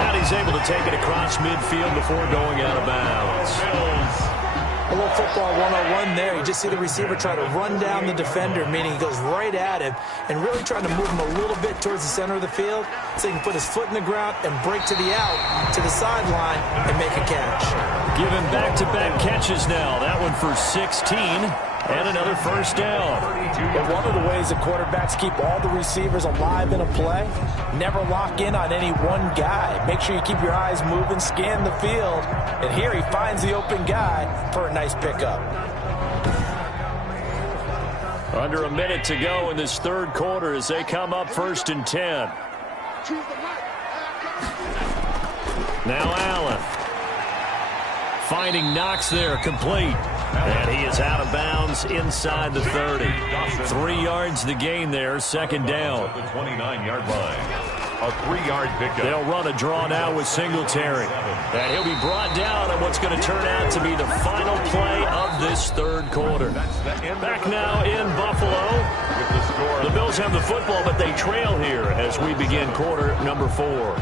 And he's able to take it across midfield before going out of bounds. A little football 101 there. You just see the receiver try to run down the defender, meaning he goes right at him and really trying to move him a little bit towards the center of the field so he can put his foot in the ground and break to the out, to the sideline, and make a catch. Given back-to-back catches now. That one for 16. And another first down. But one of the ways that quarterbacks keep all the receivers alive in a play, never lock in on any one guy. Make sure you keep your eyes moving, scan the field. And here he finds the open guy for a nice pickup. Under a minute to go in this 3rd quarter as they come up 1st and 10. Now Allen. Finding Knox there, complete. And he is out of bounds inside the 30. 3 yards the gain there, 2nd down. At the 29-yard line. A 3-yard pickup. They'll run a draw now with Singletary. And he'll be brought down on what's going to turn out to be the final play of this 3rd quarter. Back now in Buffalo. The Bills have the football, but they trail here as we begin quarter number 4.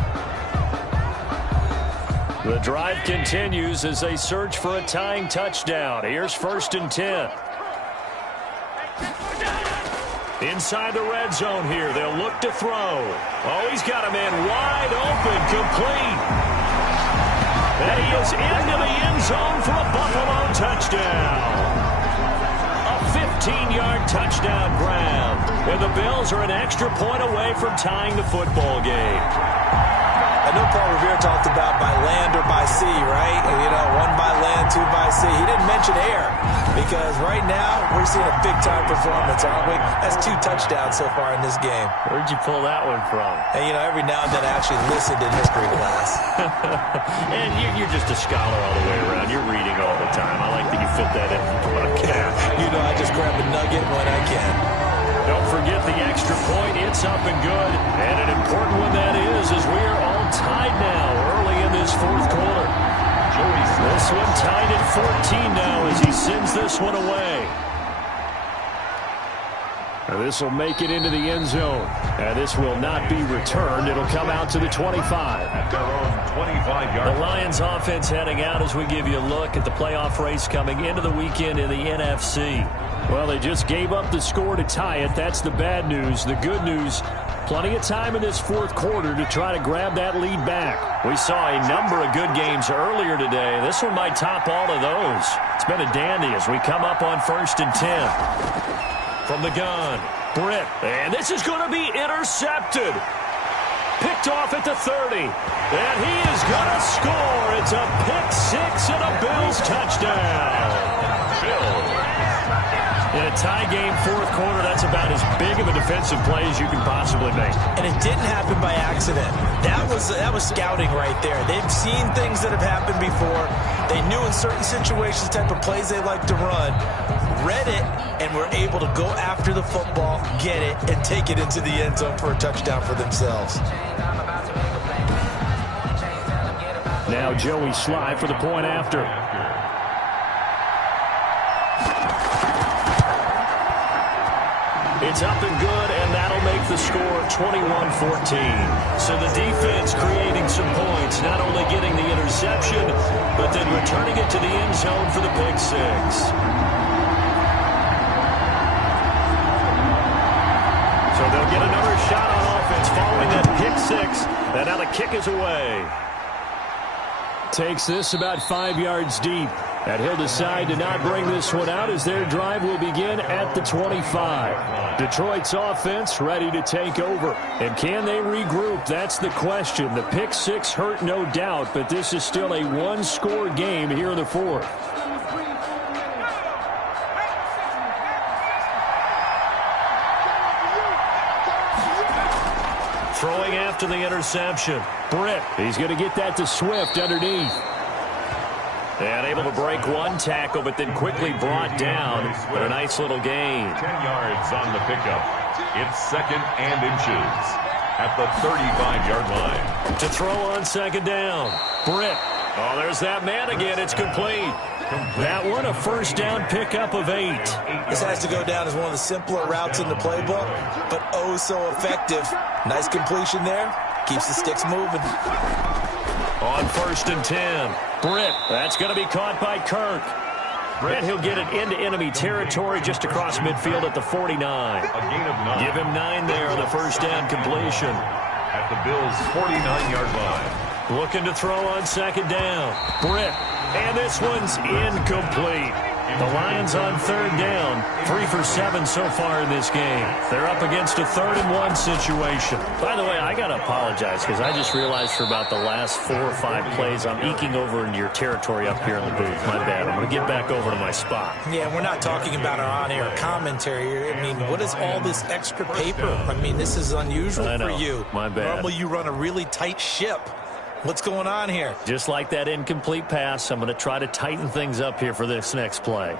The drive continues as they search for a tying touchdown. Here's 1st and 10. Inside the red zone here. They'll look to throw. Oh, he's got a man wide open, complete. And he is into the end zone for a Buffalo touchdown. A 15-yard touchdown grab. And the Bills are an extra point away from tying the football game. No Paul Revere talked about by land or by sea, right? You know, one by land, two by sea. He didn't mention air because right now we're seeing a big-time performance, aren't we? That's 2 touchdowns so far in this game. Where'd you pull that one from? And, you know, every now and then I actually listened in history class. And you're just a scholar all the way around. You're reading all the time. I like that you fit that in the podcast. You know, I just grab a nugget when I can. Don't forget the extra point. It's up and good. And an important one that is, as we are all tied now early in this fourth quarter. This one tied at 14 now as he sends this one away. And this will make it into the end zone. And this will not be returned. It'll come out to the 25. At their own 25-yard. The Lions offense heading out as we give you a look at the playoff race coming into the weekend in the NFC. Well, they just gave up the score to tie it. That's the bad news. The good news, plenty of time in this fourth quarter to try to grab that lead back. We saw a number of good games earlier today. This one might top all of those. It's been a dandy as we come up on 1st and 10. From the gun, Britt, and this is going to be intercepted. Picked off at the 30, and he is going to score. It's a pick-6 and a Bills touchdown. Bills. In a tie game fourth quarter, that's about as big of a defensive play as you can possibly make. And it didn't happen by accident. That was scouting right there. They've seen things that have happened before. They knew in certain situations the type of plays they like to run, read it, and were able to go after the football, get it, and take it into the end zone for a touchdown for themselves. Now Joey Sly for the point after. It's up and good, and that'll make the score 21-14. So the defense creating some points, not only getting the interception, but then returning it to the end zone for the pick-6. So they'll get another shot on offense following that pick-6, and now the kick is away. Takes this about 5 yards deep. And he'll decide to not bring this one out as their drive will begin at the 25. Detroit's offense ready to take over. And can they regroup? That's the question. The pick-6 hurt, no doubt, but this is still a one-score game here in the fourth. Throwing after the interception. Britt. He's going to get that to Swift underneath. And able to break one tackle, but then quickly brought down. But a nice little gain. 10 yards on the pickup. It's 2nd and inches at the 35-yard line. To throw on 2nd down. Britt. Oh, there's that man again. It's complete. That one a first down pickup of 8. This has to go down as one of the simpler routes in the playbook, but oh so effective. Nice completion there. Keeps the sticks moving. On 1st and 10. Britt. That's going to be caught by Kirk. Britt, he'll get it into enemy territory just across midfield at the 49. A gain of 9. Give him 9 there on the first down completion. At the Bills' 49-yard line. Looking to throw on 2nd down. Britt. And this one's incomplete. The Lions on 3rd down. 3 for 7 so far in this game. They're up against a 3rd and 1 situation. By the way, I got to apologize because I just realized for about the last 4 or 5 plays I'm eking over into your territory up here in the booth. My bad. I'm going to get back over to my spot. Yeah, we're not talking about our on-air commentary. I mean, what is all this extra paper? I mean, this is unusual for you. My bad. Normally you run a really tight ship. What's going on here? Just like that incomplete pass, I'm going to try to tighten things up here for this next play.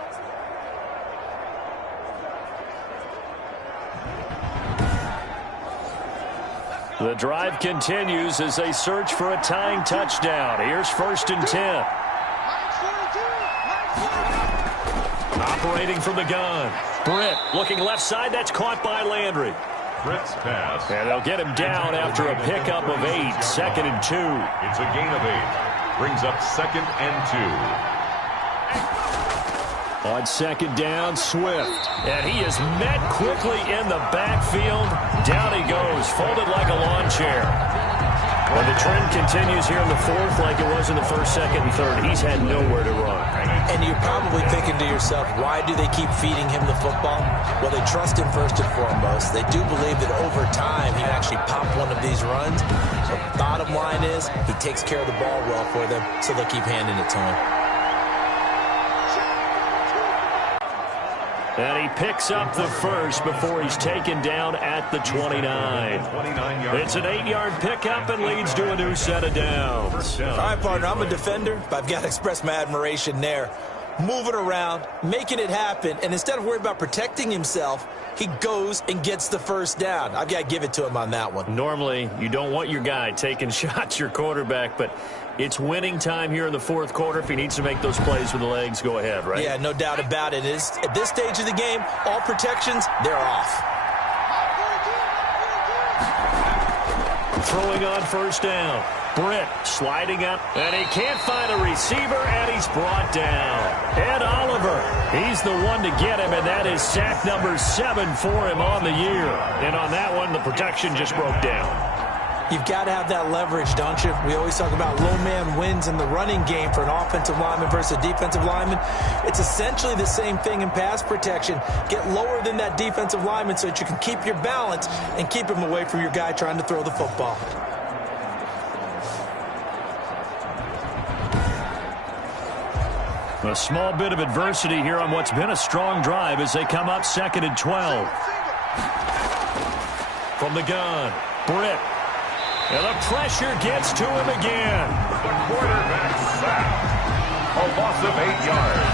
The drive continues as they search for a tying touchdown. Here's 1st and 10. Operating from the gun. Britt looking left side. That's caught by Landry. Britt's pass. And they'll get him down after a pickup of 8. 2nd and 2. It's a gain of 8. Brings up 2nd and 2. On 2nd down, Swift. And he is met quickly in the backfield. Down he goes, folded like a lawn chair. Well, the trend continues here in the fourth like it was in the first, second, and third. He's had nowhere to run. And you're probably thinking to yourself, why do they keep feeding him the football? Well, they trust him first and foremost. They do believe that over time he can actually pop one of these runs. The bottom line is he takes care of the ball well for them, so they'll keep handing it to him. And he picks up the first before he's taken down at the 29. It's an 8-yard pickup and leads to a new set of downs. All right, partner, I'm a defender, but I've got to express my admiration there. Moving around, making it happen, and instead of worrying about protecting himself, he goes and gets the first down. I've got to give it to him on that one. Normally, you don't want your guy taking shots, your quarterback, but it's winning time here in the fourth quarter. If he needs to make those plays with the legs, go ahead, right? Yeah, no doubt about it. At this stage of the game, all protections, they're off. Throwing on first down. Britt sliding up, and he can't find a receiver, and he's brought down. Ed Oliver, he's the one to get him, and that is sack number 7 for him on the year. And on that one, the protection just broke down. You've got to have that leverage, don't you? We always talk about low man wins in the running game for an offensive lineman versus a defensive lineman. It's essentially the same thing in pass protection. Get lower than that defensive lineman so that you can keep your balance and keep him away from your guy trying to throw the football. A small bit of adversity here on what's been a strong drive as they come up 2nd and 12. From the gun, Britt. And the pressure gets to him again. The quarterback sacked. A loss of 8 yards.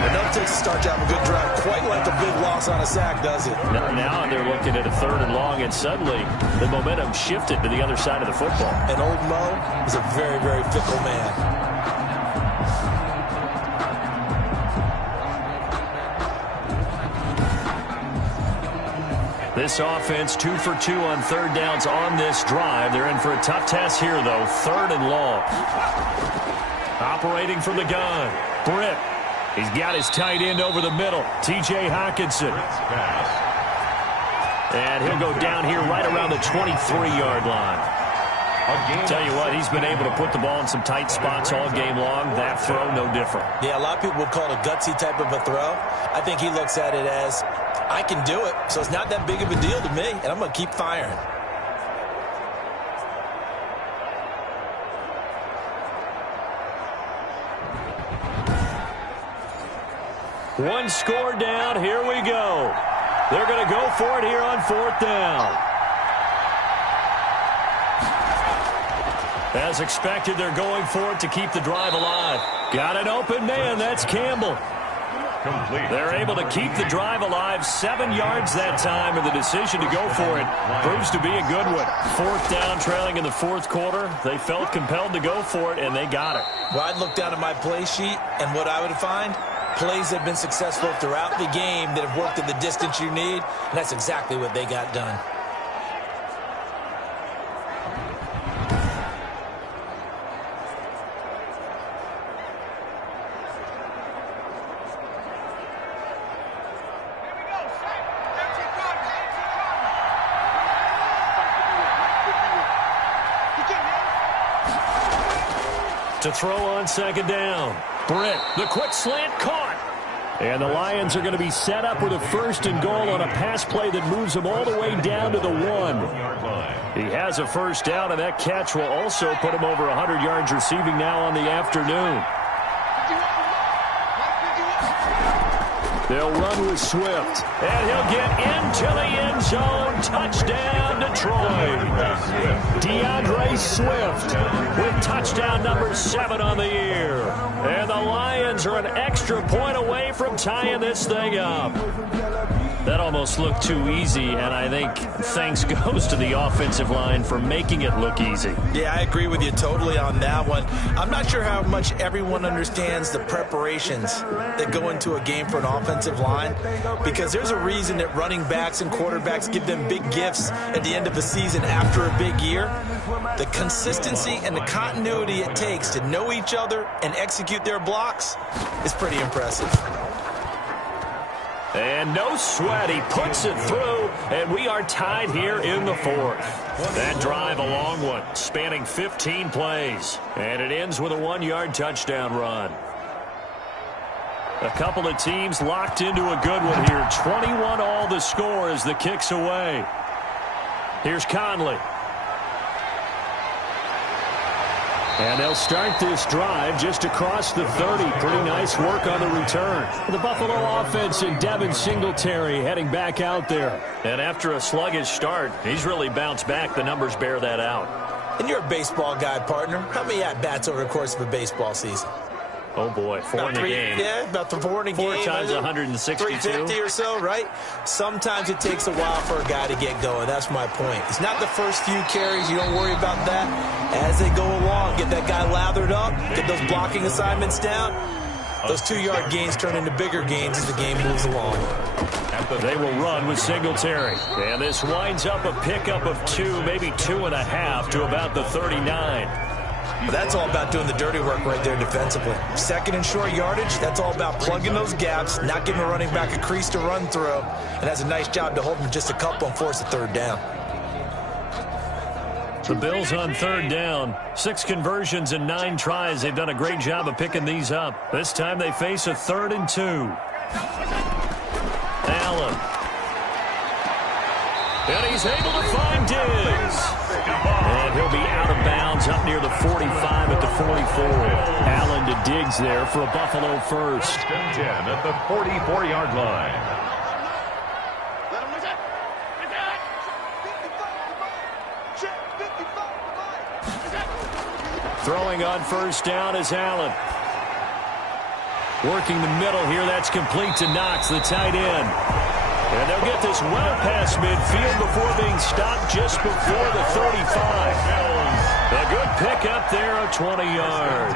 It doesn't take a start to have a good drive quite like a big loss on a sack, does it? Now they're looking at a 3rd and long, and suddenly the momentum shifted to the other side of the football. And old Mo is a very, very fickle man. This offense 2 for 2 on 3rd downs on this drive. They're in for a tough test here, though. 3rd and long. Operating from the gun. Britt. He's got his tight end over the middle. T.J. Hawkinson. And he'll go down here right around the 23-yard line. Tell you what, he's been able to put the ball in some tight spots all game long. That throw, no different. Yeah, a lot of people would call it a gutsy type of a throw. I think he looks at it as, I can do it, so it's not that big of a deal to me, and I'm going to keep firing. One score down. Here we go. They're going to go for it here on 4th down. As expected, they're going for it to keep the drive alive. Got an open man. That's Campbell. Complete. They're able to keep the drive alive. 7 yards that time, and the decision to go for it proves to be a good one. 4th down, trailing in the 4th quarter. They felt compelled to go for it, and they got it. Well, I'd look down at my play sheet, and what I would find, plays that have been successful throughout the game that have worked at the distance you need, and that's exactly what they got done. To throw on 2nd down. Britt, the quick slant caught. And the Lions are going to be set up with a 1st and goal on a pass play that moves them all the way down to the 1. He has a 1st down, and that catch will also put him over 100 yards receiving now on the afternoon. They'll run with Swift, and he'll get into the end zone. Touchdown, Detroit. DeAndre Swift with touchdown number 7 on the year. And the Lions are an extra point away from tying this thing up. That almost looked too easy, and I think thanks goes to the offensive line for making it look easy. Yeah, I agree with you totally on that one. I'm not sure how much everyone understands the preparations that go into a game for an offensive line, because there's a reason that running backs and quarterbacks give them big gifts at the end of the season after a big year. The consistency and the continuity it takes to know each other and execute their blocks is pretty impressive. And no sweat, he puts it through, and we are tied here in the fourth. That drive a long one, spanning 15 plays. And it ends with a 1-yard touchdown run. A couple of teams locked into a good one here. 21 all the score as the kick's away. Here's Conley. And they'll start this drive just across the 30. Pretty nice work on the return. The Buffalo offense and Devin Singletary heading back out there. And after a sluggish start, he's really bounced back. The numbers bear that out. And you're a baseball guy, partner. How many at-bats over the course of a baseball season? Oh, boy, 4 in a game. Yeah, about 4 in a game. 4 times 162. 350 or so, right? Sometimes it takes a while for a guy to get going. That's my point. It's not the first few carries. You don't worry about that. As they go along, get that guy lathered up, get those blocking assignments down. Those 2-yard gains turn into bigger gains as the game moves along. They will run with Singletary. And this winds up a pickup of 2, maybe 2.5 to about the 39. But that's all about doing the dirty work right there defensively. Second and short yardage, that's all about plugging those gaps, not giving a running back a crease to run through, and has a nice job to hold them just a couple and force a third down. The Bills on third down. 6 conversions and 9 tries. They've done a great job of picking these up. This time they face a 3rd and 2. Allen. And he's able to find Diggs. And he'll be out of bounds up near the 45 at the 44. Allen to Diggs there for a Buffalo first. 10 at the 44-yard line. Throwing on first down is Allen. Working the middle here. That's complete to Knox, the tight end. And they'll get this well past midfield before being stopped just before the 35. A good pickup there of 20 yards.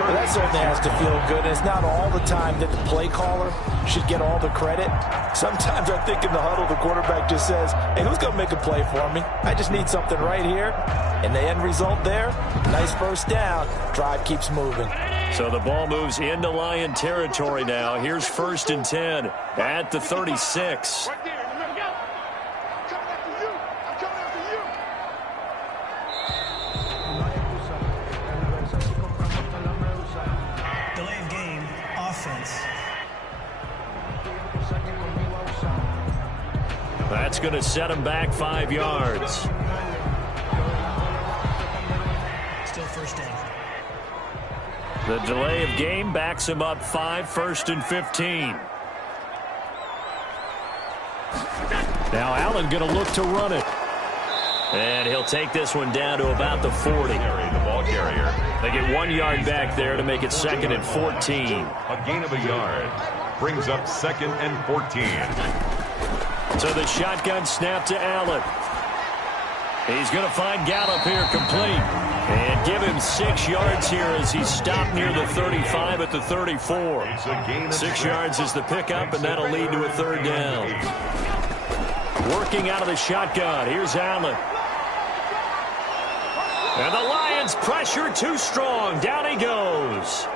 Well, that certainly has to feel good. It's not all the time that the play caller should get all the credit. Sometimes I think in the huddle, the quarterback just says, hey, who's going to make a play for me? I just need something right here. And the end result there, nice first down. Drive keeps moving. So the ball moves into Lion territory now. Here's 1st and 10 at the 36. Delay of game, offense. That's going to set him back 5 yards. Still first down. The delay of game backs him up 5, 1st and 15. Now Allen going to look to run it. And he'll take this one down to about the 40. The ball carrier. They get 1 yard back there to make it 2nd and 14. A gain of a yard. Brings up 2nd and 14. So the shotgun snap to Allen. He's going to find Gallup here complete. And give him 6 yards here as he's stopped near the 35 at the 34. 6 yards is the pickup, and that'll lead to a 3rd down. Working out of the shotgun. Here's Allen. And the Lions pressure too strong. Down he goes.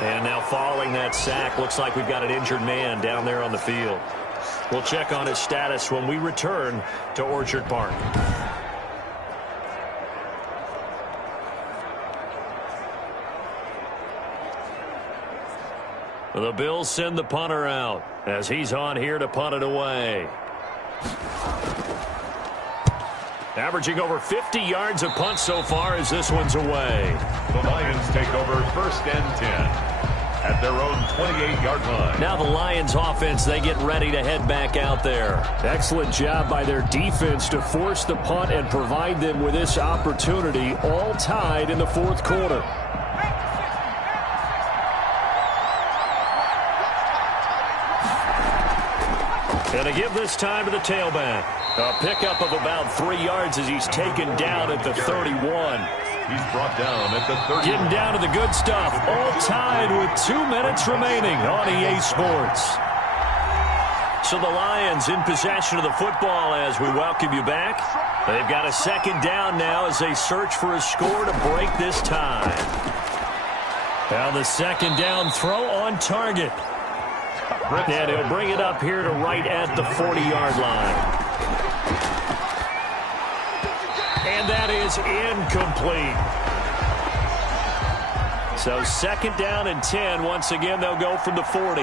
And now following that sack, looks like we've got an injured man down there on the field. We'll check on his status when we return to Orchard Park. The Bills send the punter out as he's on here to punt it away. Averaging over 50 yards a punt so far as this one's away. The Lions take over 1st and 10 at their own 28-yard line. Now the Lions offense, they get ready to head back out there. Excellent job by their defense to force the punt and provide them with this opportunity, all tied in the 4th quarter. And to give this time to the tailback. A pickup of about 3 yards as he's taken down at the 31. He's brought down at the 30. Getting down to the good stuff. All tied with 2 minutes remaining on EA Sports. So the Lions in possession of the football as we welcome you back. They've got a 2nd down now as they search for a score to break this tie. Now the 2nd down throw on target. And he'll bring it up here to right at the 40-yard line. And that is incomplete. So 2nd down and 10. Once again, they'll go from the 40.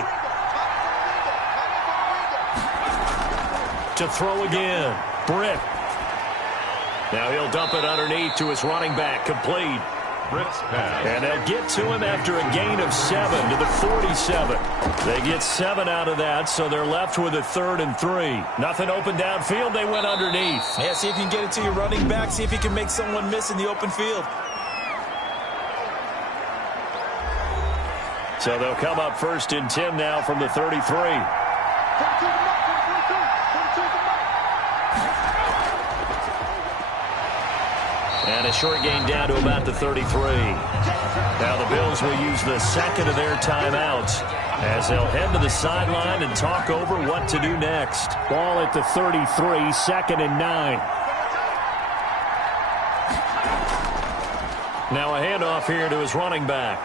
To throw again. Britt. Now he'll dump it underneath to his running back. Complete. And they'll get to him after a gain of 7 to the 47. They get 7 out of that, so they're left with a 3rd and 3. Nothing open downfield. They went underneath. Yeah, see if you can get it to your running back. See if you can make someone miss in the open field. So they'll come up 1st and 10 now from the 33. And a short gain down to about the 33. Now the Bills will use the 2nd of their timeouts as they'll head to the sideline and talk over what to do next. Ball at the 33, 2nd and 9. Now a handoff here to his running back.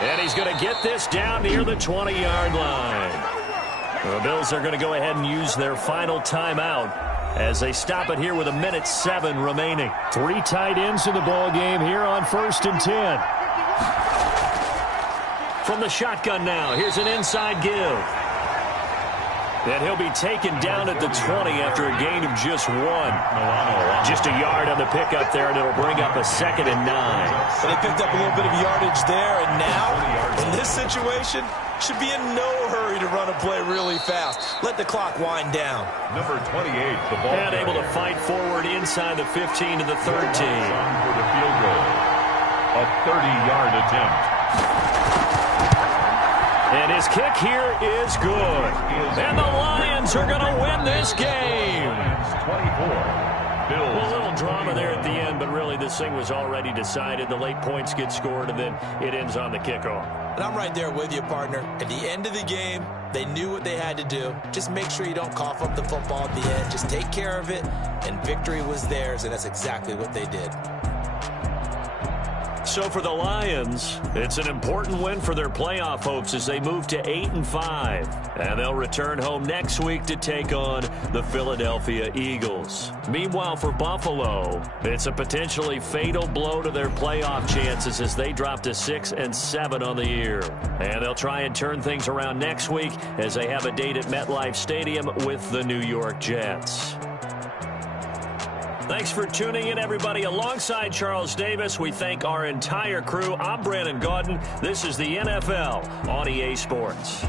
And he's going to get this down near the 20-yard line. The Bills are going to go ahead and use their final timeout as they stop it here with 1:07 remaining. 3 tight ends in the ball game here on 1st and 10. From the shotgun now, here's an inside give. And he'll be taken down at the 20 after a gain of just 1. Just a yard on the pickup there, and it'll bring up a 2nd and 9. So they picked up a little bit of yardage there, and now, in this situation, should be in no hurry to run a play really fast. Let the clock wind down. Number 28, the ball. And able to fight forward inside the 15 to the 13. For the field goal. A 30-yard attempt. And his kick here is good. And the Lions are going to win this game. 24. A little drama there at the end, but really this thing was already decided. The late points get scored, and then it ends on the kickoff. And I'm right there with you, partner. At the end of the game, they knew what they had to do. Just make sure you don't cough up the football at the end. Just take care of it, and victory was theirs, and that's exactly what they did. So for the Lions, it's an important win for their playoff hopes as they move to 8-5. And they'll return home next week to take on the Philadelphia Eagles. Meanwhile, for Buffalo, it's a potentially fatal blow to their playoff chances as they drop to 6-7 on the year. And they'll try and turn things around next week as they have a date at MetLife Stadium with the New York Jets. Thanks for tuning in, everybody. Alongside Charles Davis, we thank our entire crew. I'm Brandon Gaudin. This is the NFL on EA Sports.